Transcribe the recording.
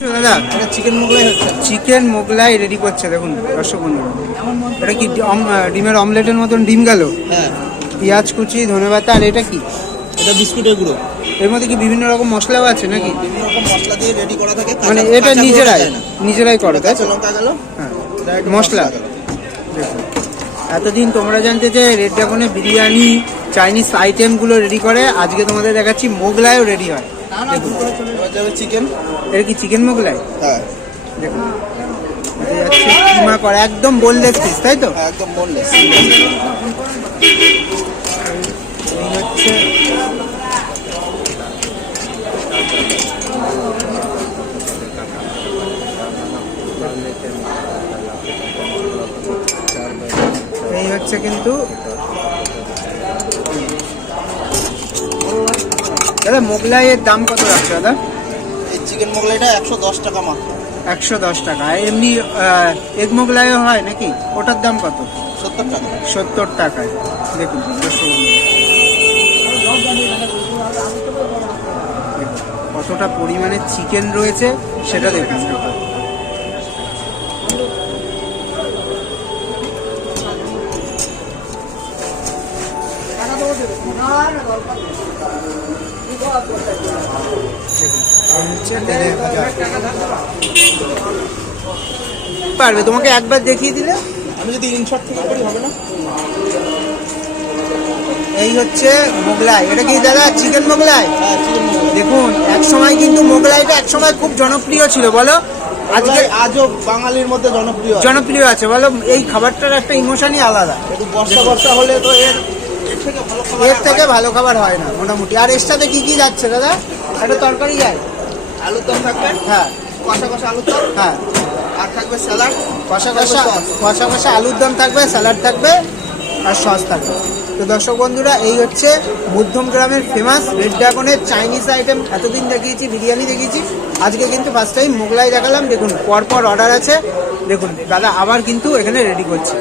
দাদা চিকেন মোগলাই হচ্ছে, chicken Mughlai ready করছে। দেখুন দর্শক বন্ধুরা, এটা কি ডিমের অমলেটের মতন ডিম গেল, হ্যাঁ, পেঁয়াজ কুচি, ধনেপাতা, আর এটা কি? এটা বিস্কুটের গুঁড়ো। এর মধ্যে কি বিভিন্ন রকম মশলাও আছে নাকি? বিভিন্ন রকম মশলা দিয়ে রেডি করা থাকে, মানে কাঁচা- এটা কাঁচা নিজেরাই পুরোটা যায় না। নিজেরাই করে, তাই তো? কাঁচা লঙ্কা গেল, হ্যাঁ, direct মশলা। গেল। দেখুন, এতদিন তোমরা জানতে যে রেড ড্রাগনে বিরিয়ানি, চাইনিজ আইটেমগুলো রেডি করে, আজকে তোমাদের দেখাচ্ছি মোগলাইও রেডি হয়। দেখুন, এবার যাবে চিকেন। এটা কি চিকেন মোগলাই? হ্যাঁ, দেখুন এটা যাচ্ছে কিমা করা, একদম বোনলেস পিস, তাই তো? হ্যাঁ, একদম boneless। এই হচ্ছে কিন্তু দাদা মোগলাইয়ের দাম কত রাখছে দাদা? এই চিকেন মোগলাইটা 110 টাকা মাত্র। 110 টাকা। এমনি এগ মোগলাইও হয় নাকি? ওটার দাম কত? 70 টাকা। 70 টাকায়। দেখুন কতটা পরিমাণে চিকেন রয়েছে সেটা দেখুন। পারবে তোমাকে একবার দেখিয়ে দিলে, আমি যদি ইনশর্ট থেকে করি হবে না? এই হচ্ছে মোগলাই। এটা কি দাদা চিকেন মোগলাই? হ্যাঁ, চিকেন মোগলাই। দেখুন এক সময় কিন্তু মোগলাইটা এক সময় খুব জনপ্রিয় ছিল, বলো? আজকে আজও বাঙালির মধ্যে জনপ্রিয়। জনপ্রিয় আছে, বলো? এই খাবারটার একটা ইমোশনই আলাদা। একটু বর্ষা বর্ষা হলে তো এর থেকে ভালো খাবার এর থেকে ভালো খাবার হয় না মোটামুটি। আর এর সাথে কি কি যাচ্ছে দাদা? একটা তরকারি যায়, আলুর দম থাকবে, হ্যাঁ কষা কষা আলুর দম, হ্যাঁ, আর থাকবে স্যালাড, কষা কষা কষা কষা আলুর দম থাকবে, স্যালাড থাকবে, আর সস থাকবে। তো দর্শক বন্ধুরা, এই হচ্ছে মধ্যম গ্রামের ফেমাস রেড ড্রাগনের চাইনিজ আইটেম। এতদিন দেখিয়েছি বিরিয়ানি দেখিয়েছি, আজকে কিন্তু ফার্স্ট টাইম মোগলাই দেখালাম। দেখুন পরপর অর্ডার আছে। দেখুন দাদা আবার কিন্তু এখানে রেডি করছে।